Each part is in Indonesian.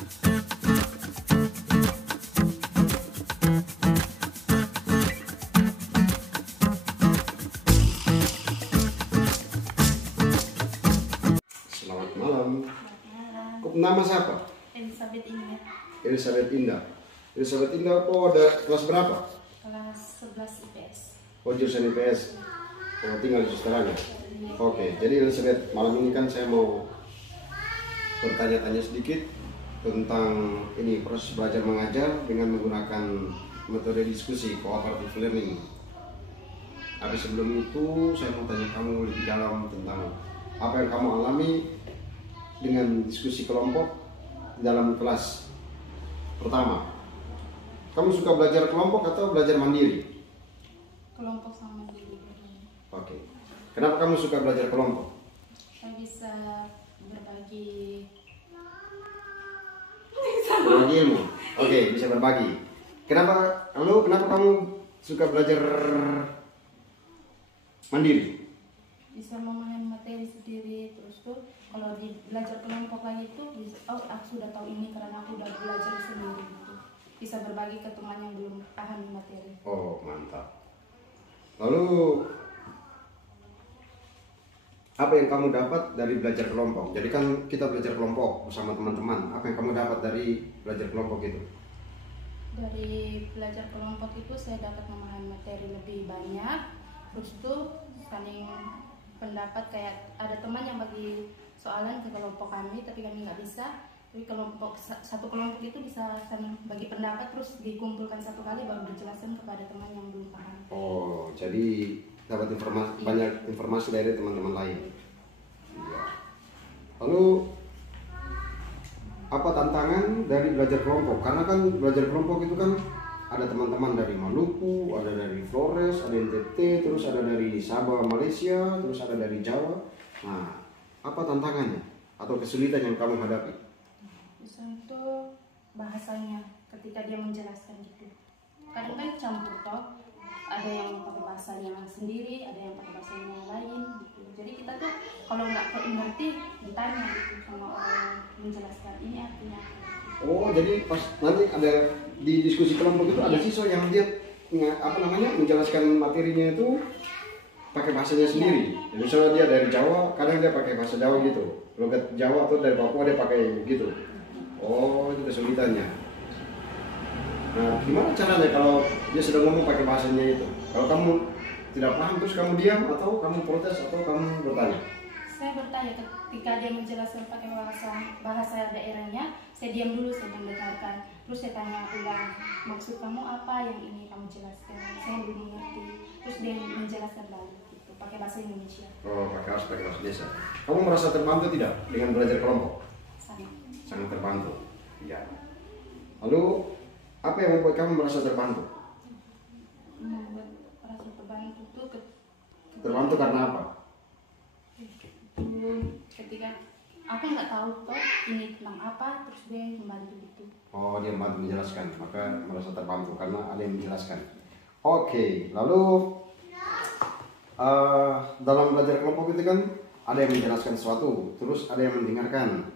Selamat malam. Nama siapa? Elizabeth Indah. Elizabeth Indah. Elizabeth Indah, ada kelas berapa? Kelas 11 IPS. Oh, jurusan IPS. Oh, tinggal di Australia. Oke, jadi Elizabeth, malam ini kan saya mau bertanya-tanya sedikit tentang ini proses belajar mengajar dengan menggunakan metode diskusi cooperative learning. Tapi sebelum itu saya mau tanya kamu lebih dalam tentang apa yang kamu alami dengan diskusi kelompok dalam kelas pertama. Kamu suka belajar kelompok atau belajar mandiri? Kelompok sama mandiri. Oke. Kenapa kamu suka belajar kelompok? Saya bisa berbagi Ilmu. Oke, bisa berbagi. Kenapa kamu suka belajar mandiri? bisa memahami materi sendiri. Terus tuh kalau di belajar kelompok lagi tuh aku sudah tahu ini karena aku udah belajar sendiri gitu. Bisa berbagi ke teman yang belum paham materi. Oh, mantap. Lalu apa yang kamu dapat dari belajar kelompok? Jadi kan kita belajar kelompok bersama teman-teman. Apa yang kamu dapat dari belajar kelompok itu? Dari belajar kelompok itu saya dapat memahami materi lebih banyak. Terus tuh saling pendapat, kayak ada teman yang bagi soalan ke kelompok kami tapi kami nggak bisa. Tapi satu kelompok itu bisa saling bagi pendapat terus dikumpulkan satu kali baru dijelaskan kepada teman yang belum paham. Oh, jadi dapat banyak informasi dari teman-teman lain. Iya. Lalu apa tantangan dari belajar kelompok? Karena kan belajar kelompok itu kan ada teman-teman dari Maluku, ada dari Flores, ada NTT, terus ada dari Sabah, Malaysia, terus ada dari Jawa. Nah, apa tantangannya atau kesulitan yang kamu hadapi? Untuk bahasanya ketika dia menjelaskan gitu. Kadang kan campur toh. Ada yang pakai bahasanya sendiri, ada yang pakai bahasanya yang lain gitu. Jadi kita tuh kalau nggak ngerti ditanya gitu sama orang menjelaskan ini artinya. Oh, jadi pas nanti ada di diskusi kelompok itu ada siswa yang dia menjelaskan materinya itu pakai bahasanya sendiri. Jadi misalnya dia dari Jawa, kadang dia pakai bahasa Jawa gitu. Logat Jawa atau dari Papua dia pakai gitu. Oh, itu kesulitannya. Nah, gimana caranya kalau dia sudah ngomong pakai bahasanya itu? Kalau kamu tidak paham terus kamu diam atau kamu protes atau kamu bertanya? Saya bertanya ketika dia menjelaskan pakai bahasa daerahnya, saya diam dulu, saya mendengarkan. Terus saya tanya ulang, maksud kamu apa yang ini kamu jelaskan? Saya belum mengerti. Terus dia menjelaskan lagi gitu, pakai bahasa Indonesia. Oh, harus pakai bahasa desa. Kamu merasa terbantu tidak dengan belajar kelompok? Sangat terbantu. Ya. Lalu apa yang membuat kamu merasa terbantu? Membuat merasa terbantu tuh Terbantu karena apa? Ketika aku nggak tahu toh ini tentang apa, terus dia membantu gitu. Oh, dia membantu menjelaskan, maka merasa terbantu karena ada yang menjelaskan. Oke, lalu dalam belajar kelompok itu kan ada yang menjelaskan sesuatu, terus ada yang mendengarkan.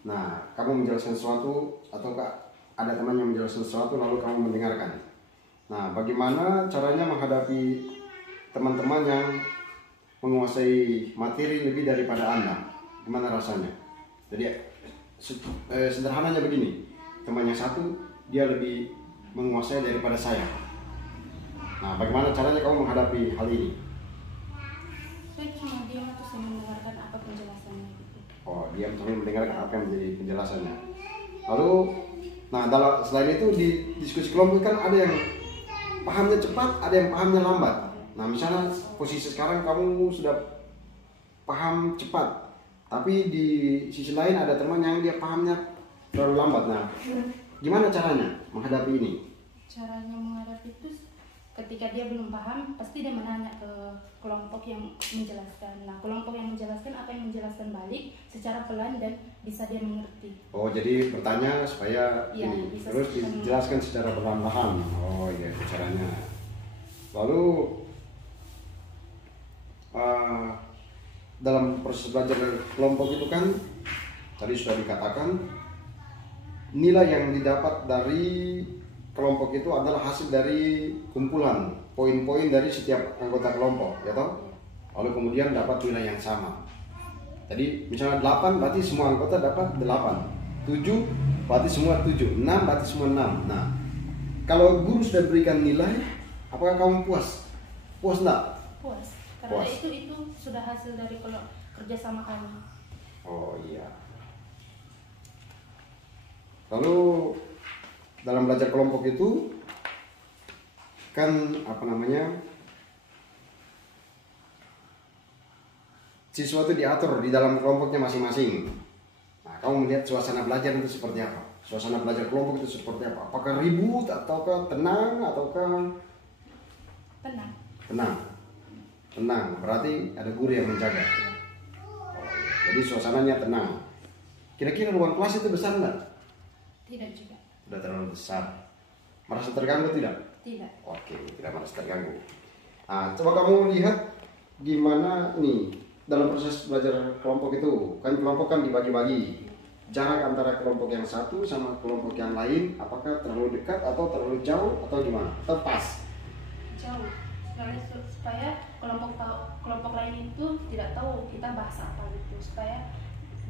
Nah, kamu menjelaskan sesuatu ataukah ada teman yang menjelaskan sesuatu lalu kamu mendengarkan. Nah, bagaimana caranya menghadapi teman-teman yang menguasai materi lebih daripada Anda? Gimana rasanya? Jadi sederhananya begini, teman yang satu dia lebih menguasai daripada saya. Nah, bagaimana caranya kamu menghadapi hal ini? Saya cuma diam atau saya mendengarkan apa penjelasannya gitu. Oh, diam sambil mendengarkan apa yang menjadi penjelasannya. Lalu, nah selain itu di diskusi kelompok kan ada yang pahamnya cepat, ada yang pahamnya lambat. Nah, misalnya posisi sekarang kamu sudah paham cepat, tapi di sisi lain ada teman yang dia pahamnya terlalu lambat. Nah, gimana caranya menghadapi ini? Caranya menghadapi itu ketika dia belum paham, pasti dia menanya ke kelompok yang menjelaskan. Nah, kelompok yang menjelaskan apa yang menjelaskan balik secara pelan dan bisa dia mengerti. Oh, jadi bertanya supaya ya, ini terus dijelaskan secara perlahan-lahan. Oh iya, itu caranya. Lalu dalam proses belajar kelompok itu kan tadi sudah dikatakan nilai yang didapat dari kelompok itu adalah hasil dari kumpulan poin-poin dari setiap anggota kelompok, ya toh? Lalu kemudian dapat nilai yang sama. Jadi misalnya 8 berarti semua anggota dapat 8, 7 berarti semua 7, 6 berarti semua 6. Nah, kalau guru sudah berikan nilai, apakah kamu puas? Puas enggak? Puas. Karena Puas. itu sudah hasil dari kalau kerjasama kami. Oh iya. Lalu dalam belajar kelompok itu kan apa namanya, siswa itu diatur di dalam kelompoknya masing-masing. Nah, kamu melihat suasana belajar itu seperti apa? Suasana belajar kelompok itu seperti apa? Apakah ribut ataukah tenang ataukah Tenang. tenang? Tenang, berarti ada guru yang menjaga. Jadi suasananya tenang. Kira-kira ruang kelas itu besar nggak? Tidak juga. Sudah terlalu besar. Merasa terganggu tidak? Tidak. Oke, tidak merasa terganggu. Nah, coba kamu lihat gimana nih dalam proses belajar kelompok itu. Kan kelompok kan dibagi-bagi. Jarak antara kelompok yang satu sama kelompok yang lain, apakah terlalu dekat atau terlalu jauh atau gimana? Atau pas? Jauh. Supaya kelompok lain itu tidak tahu kita bahas apa gitu. Supaya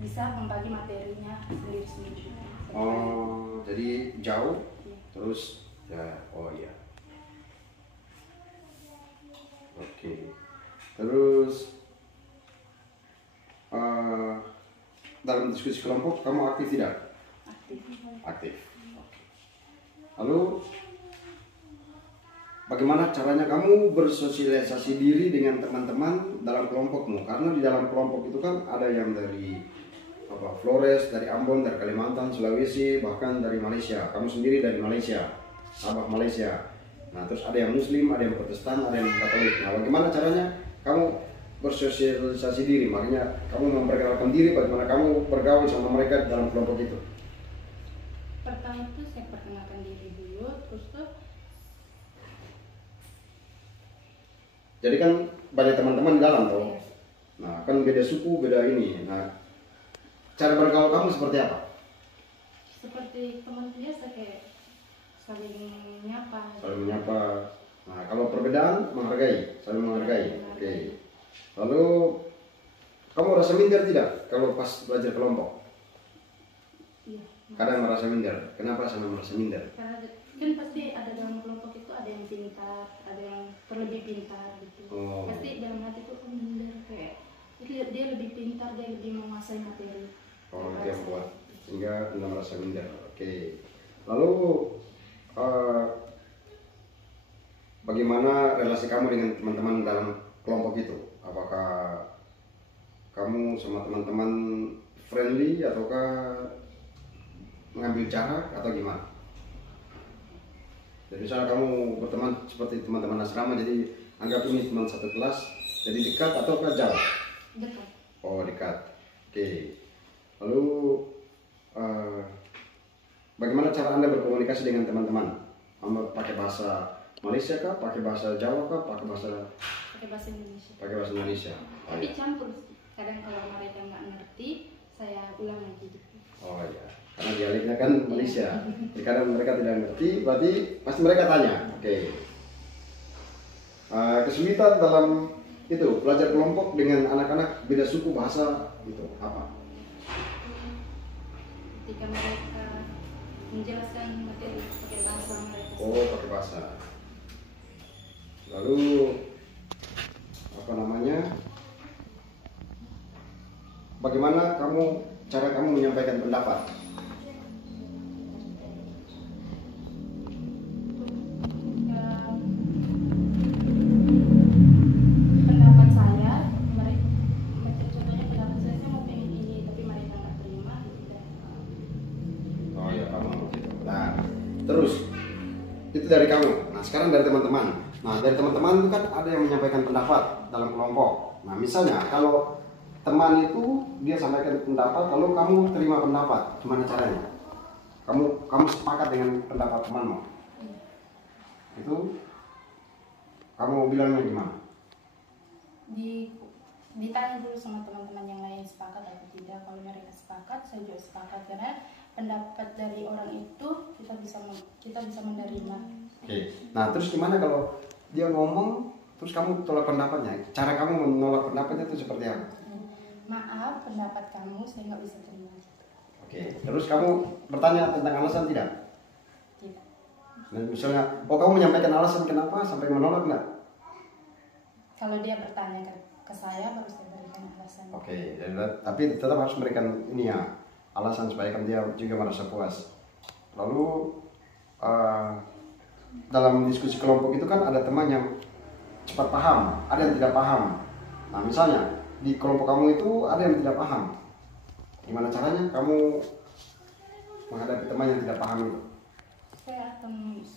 bisa membagi materinya sendiri-sendiri. Oh, jadi jauh. Iya. Terus ya, oh iya. Oke. Terus dalam diskusi kelompok kamu aktif tidak? Aktif. Aktif. Lalu bagaimana caranya kamu bersosialisasi diri dengan teman-teman dalam kelompokmu? Karena di dalam kelompok itu kan ada yang dari Flores, dari Ambon, dari Kalimantan, Sulawesi, bahkan dari Malaysia. Kamu sendiri dari Malaysia, Sabah Malaysia. Nah, terus ada yang Muslim, ada yang Protestan, ada yang Katolik. Nah, bagaimana caranya kamu bersosialisasi diri? Makanya kamu memperkenalkan diri, bagaimana kamu bergaul sama mereka dalam kelompok itu? Pertama itu saya perkenalkan diri dulu, terus tuh Jadi kan banyak teman-teman di dalam toh. Iya. Nah, kan beda suku, beda ini. Nah, cara bergaul kamu seperti apa? seperti teman biasa kayak saling nyapa. Saling menyapa. Nah, kalau perbedaan menghargai, saling menghargai. Oke. Lalu kamu merasa minder tidak kalau pas belajar kelompok? Iya. Kadang merasa minder. Kenapa sama merasa minder? Karena kan pasti ada dalam kelompok itu ada yang pintar, ada yang terlebih pintar gitu. Oh. Pasti dalam hati itu minder kayak dia lebih pintar, dia lebih menguasai materi. Oh, itu yang buat sehingga Anda merasa minder. Oke. Lalu bagaimana relasi kamu dengan teman-teman dalam kelompok itu? Apakah kamu sama teman-teman friendly ataukah mengambil jarak atau gimana? Jadi misalnya kamu berteman seperti teman-teman asrama, jadi anggap ini teman satu kelas, jadi dekat ataukah jauh? Dekat. Oh, dekat. Oke. Lalu bagaimana cara Anda berkomunikasi dengan teman-teman? Anda pakai bahasa Malaysia kah? Pakai bahasa Jawa kah? Pakai bahasa Indonesia. Pakai bahasa Indonesia. Oh, Tapi iya. campur sih. Kadang kalau mereka nggak ngerti, saya ulang lagi gitu. Oh iya. Karena dialeknya kan Malaysia. Jadi kadang mereka tidak ngerti, berarti pasti mereka tanya. Oke. Kesulitan dalam itu belajar kelompok dengan anak-anak beda suku, bahasa gitu apa? Ketika mereka menjelaskan materi pakai bahasa mereka. Oh, pakai bahasa. Lalu apa namanya? Bagaimana cara kamu menyampaikan pendapat? Pendapat saya, contohnya pendapat saya mau pengen ini, tapi mereka nggak terima, gitu. Oh ya, kamu gitu. Nah, terus itu dari kamu. Nah, sekarang dari teman-teman. Nah, dari teman-teman itu kan ada yang menyampaikan pendapat dalam kelompok. Nah, misalnya kalau teman itu dia sampaikan pendapat, lalu kamu terima pendapat, gimana caranya? Kamu sepakat dengan pendapat temanmu? Itu kamu bilangnya gimana? Ditanya dulu sama teman-teman yang lain sepakat atau tidak. Kalau mereka sepakat, saya juga sepakat, karena pendapat dari orang itu kita bisa menerima. Oke. Nah, terus gimana kalau dia ngomong terus kamu tolak pendapatnya? Cara kamu menolak pendapatnya itu seperti apa? Maaf, pendapat kamu saya nggak bisa terima. Oke. Terus kamu bertanya tentang alasan tidak? Tidak. Nah, misalnya, kamu menyampaikan alasan kenapa sampai menolak enggak? Kalau dia bertanya ke saya baru saya berikan alasan. Oke. Tapi tetap harus memberikan ini ya, alasan supaya kan dia juga merasa puas. Lalu dalam diskusi kelompok itu kan ada teman yang cepat paham, ada yang tidak paham. Nah, misalnya di kelompok kamu itu ada yang tidak paham. Gimana caranya kamu menghadapi teman yang tidak paham itu? Saya akan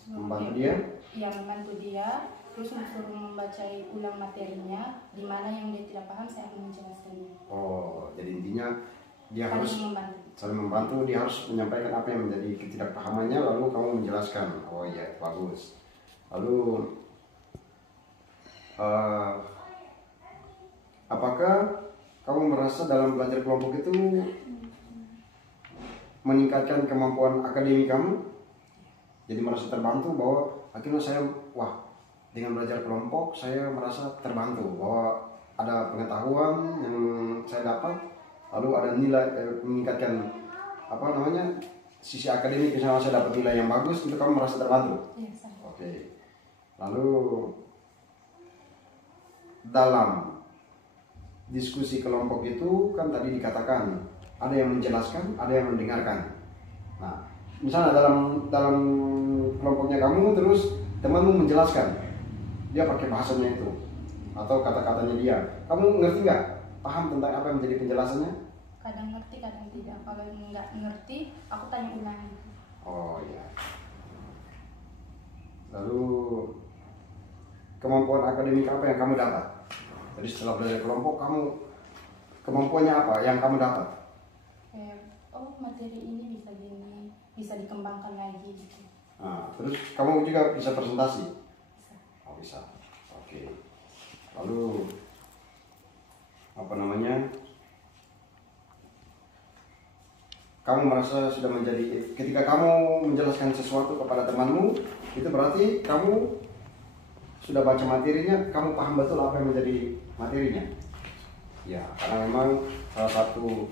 Membantu dia? Ya, membantu dia, terus disuruh membaca ulang materinya, di mana yang dia tidak paham saya akan menjelaskannya. Oh, jadi intinya dia harus saling membantu, dia harus menyampaikan apa yang menjadi ketidakpahamannya, lalu kamu menjelaskan. Oh iya, bagus. Lalu apakah kamu merasa dalam belajar kelompok itu meningkatkan kemampuan akademik kamu? Jadi merasa terbantu bahwa akhirnya saya, dengan belajar kelompok saya merasa terbantu bahwa ada pengetahuan yang saya dapat, lalu ada nilai meningkatkan sisi akademik, misalnya saya dapat nilai yang bagus, itu kamu merasa terbantu? Yes. Oke. Lalu dalam diskusi kelompok itu kan tadi dikatakan ada yang menjelaskan, ada yang mendengarkan. Nah, misalnya dalam kelompoknya kamu terus temanmu menjelaskan, dia pakai bahasanya itu atau kata-katanya dia, kamu ngerti nggak? Paham tentang apa yang menjadi penjelasannya? Kadang ngerti, kadang tidak. Kalau nggak ngerti, aku tanya ulang. Oh iya. Lalu kemampuan akademik apa yang kamu dapat? Jadi setelah belajar kelompok, kamu kemampuannya apa yang kamu dapat? Materi ini bisa gini, bisa dikembangkan lagi gitu. Nah, terus kamu juga bisa presentasi? Bisa. Oh bisa. Oke. Lalu kamu merasa sudah menjadi, ketika kamu menjelaskan sesuatu kepada temanmu, itu berarti kamu sudah baca materinya, kamu paham betul apa yang menjadi materinya. Ya, karena memang salah satu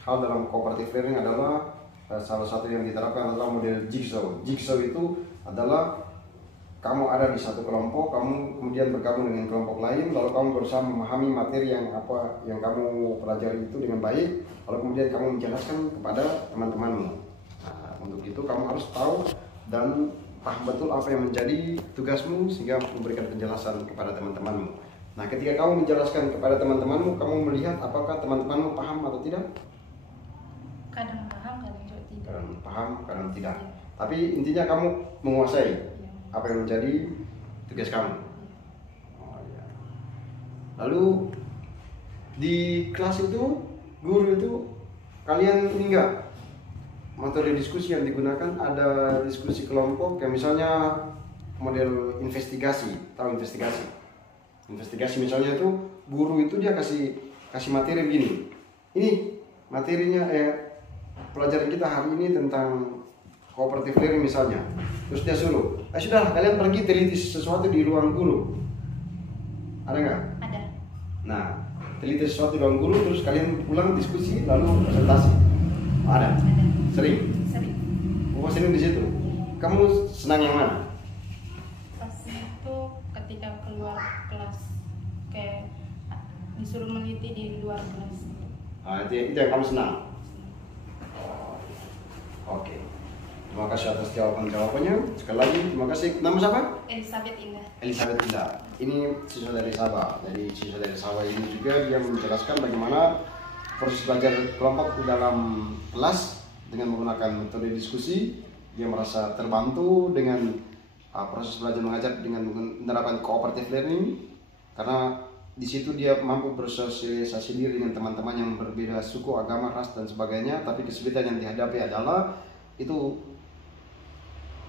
hal dalam cooperative learning adalah salah satu yang diterapkan adalah model jigsaw. Jigsaw itu adalah kamu ada di satu kelompok, kamu kemudian bergabung dengan kelompok lain, lalu kamu berusaha memahami materi yang kamu pelajari itu dengan baik, lalu kemudian kamu menjelaskan kepada teman-temanmu. Nah, untuk itu kamu harus tahu dan paham betul apa yang menjadi tugasmu sehingga memberikan penjelasan kepada teman-temanmu. Nah, ketika kamu menjelaskan kepada teman-temanmu, kamu melihat apakah teman-temanmu paham atau tidak? Kadang paham, kadang juga tidak. Kadang paham, kadang tidak. Ya. Tapi intinya kamu menguasai Ya. apa yang menjadi tugas kamu. Oh, ya. Lalu di kelas itu, guru itu, kalian ini enggak? Metode diskusi yang digunakan ada diskusi kelompok yang misalnya model investigasi, tahu investigasi? Investigasi misalnya itu guru itu dia kasih materi begini. Ini materinya pelajaran kita hari ini tentang cooperative learning misalnya. Terus dia suruh, sudahlah kalian pergi teliti sesuatu di ruang guru. Ada nggak? Ada. Nah, teliti sesuatu di ruang guru, terus kalian pulang diskusi lalu presentasi. Ada? Sering? Sering. Sering di situ. Kamu senang yang mana? Pas itu ketika keluar kelas, kayak disuruh meneliti di luar kelas. Itu yang kamu senang. Oke. Terima kasih atas jawabannya. Sekali lagi terima kasih. Nama siapa? Elizabeth Indah. Elizabeth Indah. Ini siswa dari Sabah. Jadi siswa dari Sabah ini juga dia menjelaskan bagaimana proses belajar kelompok di dalam kelas dengan menggunakan metode diskusi. Dia merasa terbantu dengan proses belajar mengajar dengan menerapkan cooperative learning, karena di situ dia mampu bersosialisasi diri dengan teman-teman yang berbeda suku, agama, ras dan sebagainya. Tapi kesulitan yang dihadapi adalah itu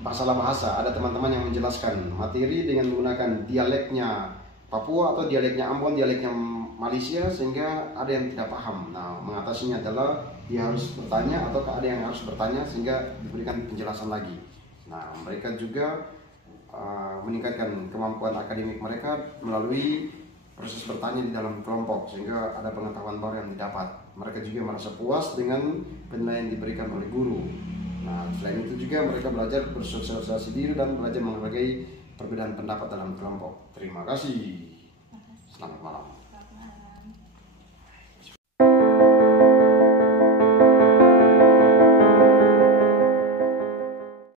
masalah bahasa. Ada teman-teman yang menjelaskan materi dengan menggunakan dialeknya Papua atau dialeknya Ambon, dialeknya Malaysia, sehingga ada yang tidak paham. Nah, mengatasinya adalah dia harus bertanya ataukah ada yang harus bertanya sehingga diberikan penjelasan lagi. Nah, mereka juga meningkatkan kemampuan akademik mereka melalui proses bertanya di dalam kelompok sehingga ada pengetahuan baru yang didapat. Mereka juga merasa puas dengan penilaian yang diberikan oleh guru. Nah, selain itu juga mereka belajar bersosialisasi diri dan belajar menghargai perbedaan pendapat dalam kelompok. Terima kasih. Selamat malam.